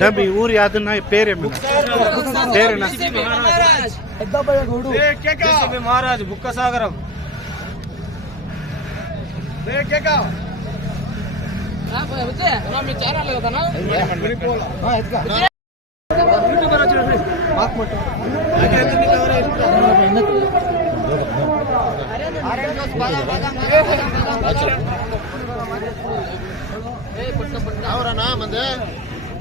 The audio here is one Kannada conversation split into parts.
ಡಬ್ಬಿ ಊರು ಯಾವ್ದನ್ನ ಪೇರೇನ ಪೇರೇನ ಮಹಾರಾಜ್ ಬುಕ್ಕಸಾಗರಂ ಅವರಣ್ಣ ಮುಂದೆ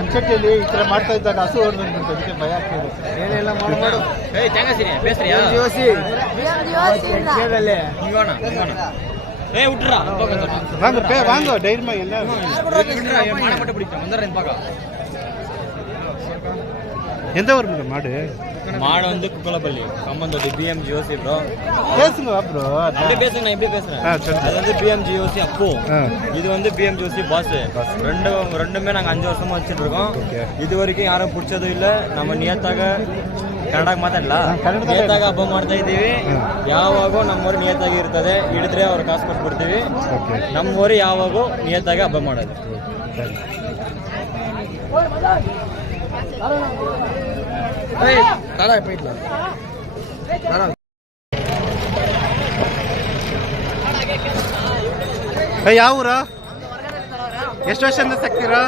ಅಂಚಟ್ಟಿಯಲ್ಲಿ ಈ ಥರ ಮಾಡ್ತಾ ಇದ್ದಾಗ ಹಸು ಹೊಡೆದು ಅದಕ್ಕೆ ಭಯ ಆಗ್ತದೆ ಏನೆಲ್ಲ ಮಾಡು வாங்க பே வாங்க தைரியமா எல்லாம் எந்த ஊர் மாடு ಮಾಡಿ ನಮ್ಮ ನಿಯತ್ತ ಕನ್ನಡ ಇಲ್ಲ ಹಬ್ಬ ಮಾಡ್ತಾ ಇದ್ದೀವಿ ಯಾವಾಗು ನಮ್ಮ ಊರು ನಿಯತ್ತಾಗಿ ಇಳಿದ್ರೆ ಅವ್ರ ಕಾಸು ಕೊಡ್ತೀವಿ ನಮ್ಮ ಊರು ಯಾವಾಗು ನಿಯಾಗಿ ಹಬ್ಬ ಮಾಡೋದು ಯಾವೂರ ಯಾವ ಊರ ಎಷ್ಟು ವರ್ಷದಿಂದ ಸಾಕ್ತೀರಾ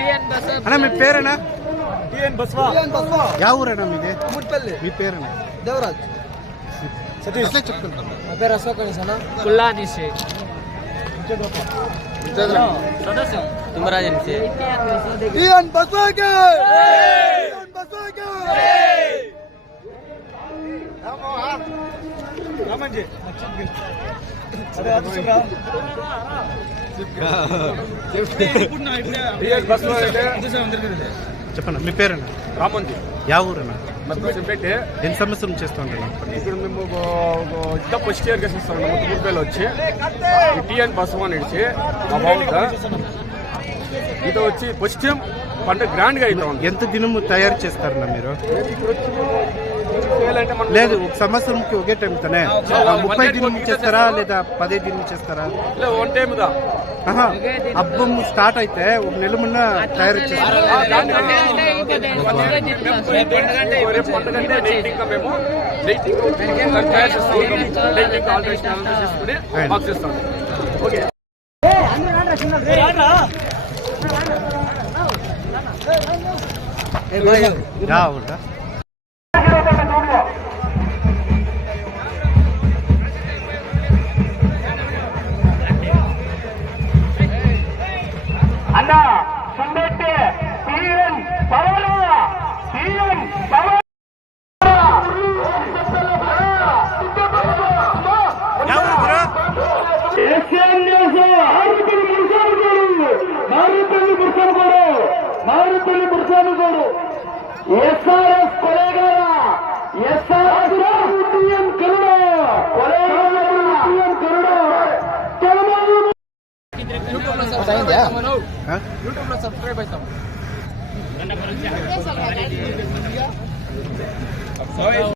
ಟಿಎನ್ ಬಸವ ಅಣ್ಣಾನೇ ಮೇ பேரு ಅಣ್ಣಾ ಬಸವ ಯಾವ ಊರ ಅಣ್ಣ ಇದೆ ಈ பேரு ದೇವರಾಜ್ ಸತೀಶ್ ಹೇಳಿ ಚುಕ್ಕಂತಾ ಅಪ್ಪ ರಸೋಕ ಅಣ್ಣಾ ಕುಳ್ಳಾ ನೀಸಿ ಚೇತದ ಸದಸ್ಯ ತುಮರಾಜನ್ ಸಿ ಟಿಎನ್ ಬಸವಗೆ ಜೈ ಟಿಎನ್ ಬಸವಗೆ ಜೈ ನಮೋ ನಮಜೇ ಅದೆ ಅಷ್ಟು చెప్పండి మీ పేరు రామోజీ యా ఊరేనా పెట్టి ఎన్ని సంవత్సరం చేస్తూ ఉంటాను ఇప్పుడు మేము ఇంత ఫస్ట్ ఇయర్ చేసేస్తాం ముప్పై వచ్చి టీఎన్ బస్వాన్ ఇడిచి మా ఇది వచ్చి ఫస్ట్ టైం పంట గ్రాండ్గా అవుతాం ఎంత దినము తయారు చేస్తారన్నా మీరు లేదు ఒక సంవత్సరంకి ఒకే టైం తనే ముప్పై దినం చేస్తారా లేదా పదే దినం చేస్తారా అబ్బం స్టార్ట్ అయితే ఒక నెల ముందు తయారు చేస్తాం ಎಸ್ಆರ್ಎಸ್ ಕೊಲೆಗಾರ ಎಸ್ಆರ್ಎಸ್ ಸಿಎಂ ಕಿರುಡು ಕೊಲೆಗಾರ ಸಿಎಂ ಕಿರುಡು ಯೂಟ್ಯೂಬ್ ಸಬ್ಸ್ಕ್ರೈಬ್ ಆಯ್ತಾವ ನನ್ನ